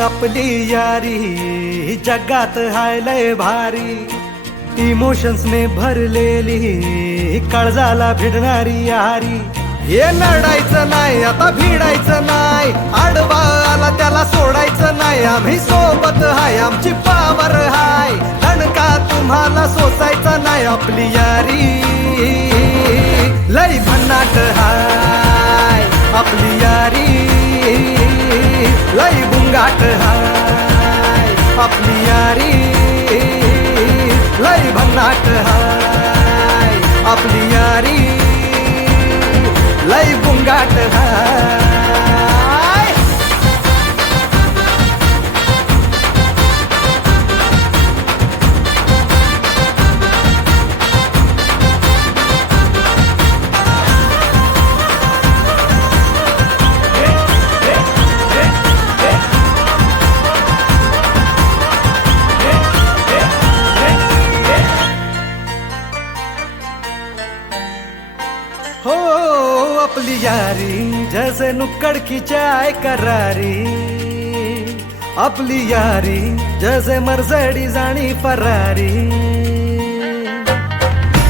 आपली यारी जगात हाय लय भारी, इमोशन्स ने भरलेली काळजाला भिडणारी यारी. हे लढायचं नाही आता भिडायचं नाही, आडवा आला त्याला सोडायचं नाही. आम्ही सोबत हाय आमची पावर हाय, दणका तुम्हाला सोसायचा नाही. आपली यारी लय भन्नाट हाय, आपली यारी लय गुंगाट हाय. आपली यारी लय भन्नाट हाय, आपली यारी लय गुंगाट हाय. हो अपनी यारी जैसे नुक्कड़ की चाय करारी, अपनी यारी जैसे मर्सिडीज आणि फरारी.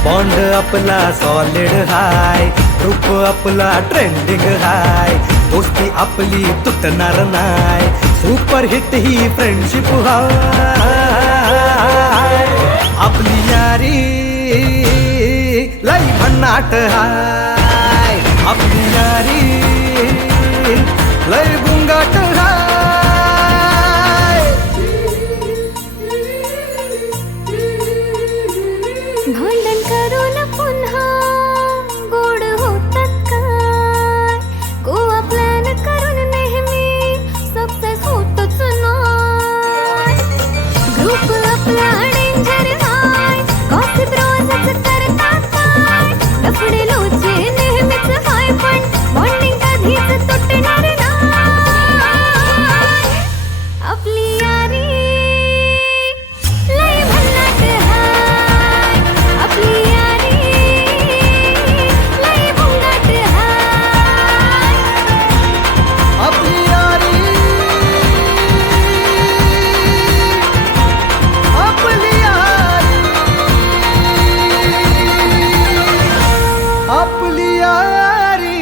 बॉन्ड आपला सॉलिड हाय, रूप आपला ट्रेंडिंग हाय, दोस्ती आपली तुटणार नाय, सुपर हिट ही फ्रेंडशिप हाय. आपली यारी लय भन्नाट हाय, आपली यारी लय गुंगाट हाय. भांडण करून पुन्हा गोड होतात काय, गोवा प्लॅन करून नेहमी सक्सेस होतच नाही. ग्रुप आपला डेंजर हाय, गॉसिप रोजच करतात काय, लफडे लोचे नेहमीच हाय, पण बॉन्डिंग कधीच तुटणार नाही. आपली यारी लय भन्नाट हाय, आपली यारी लय भुंगाट हाय. आपली यारी आपली यारी आपली यारी.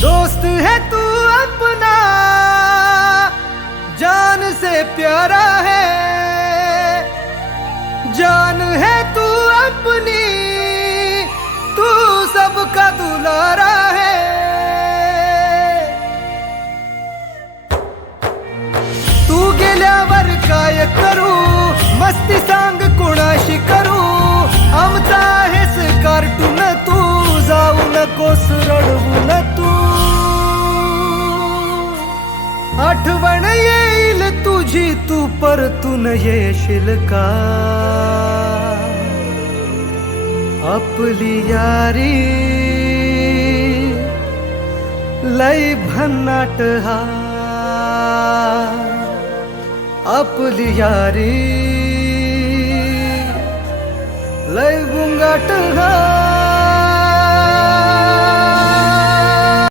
दोस्त है तू अपना, जान से प्यारा है, जान है तू अपनी, तू सबका दुलारा है. तू गेल्यावर काय करू, मस्ती सांग कोणाशी करू, आमचा आहेस कार्टून तू, जाऊ नकोस रडवून तू. आठवण येईल तुझी तू परतून येशील का, आपली यारी लय भन्नाट हाय, आपली यारी लय गुंगाट हाय.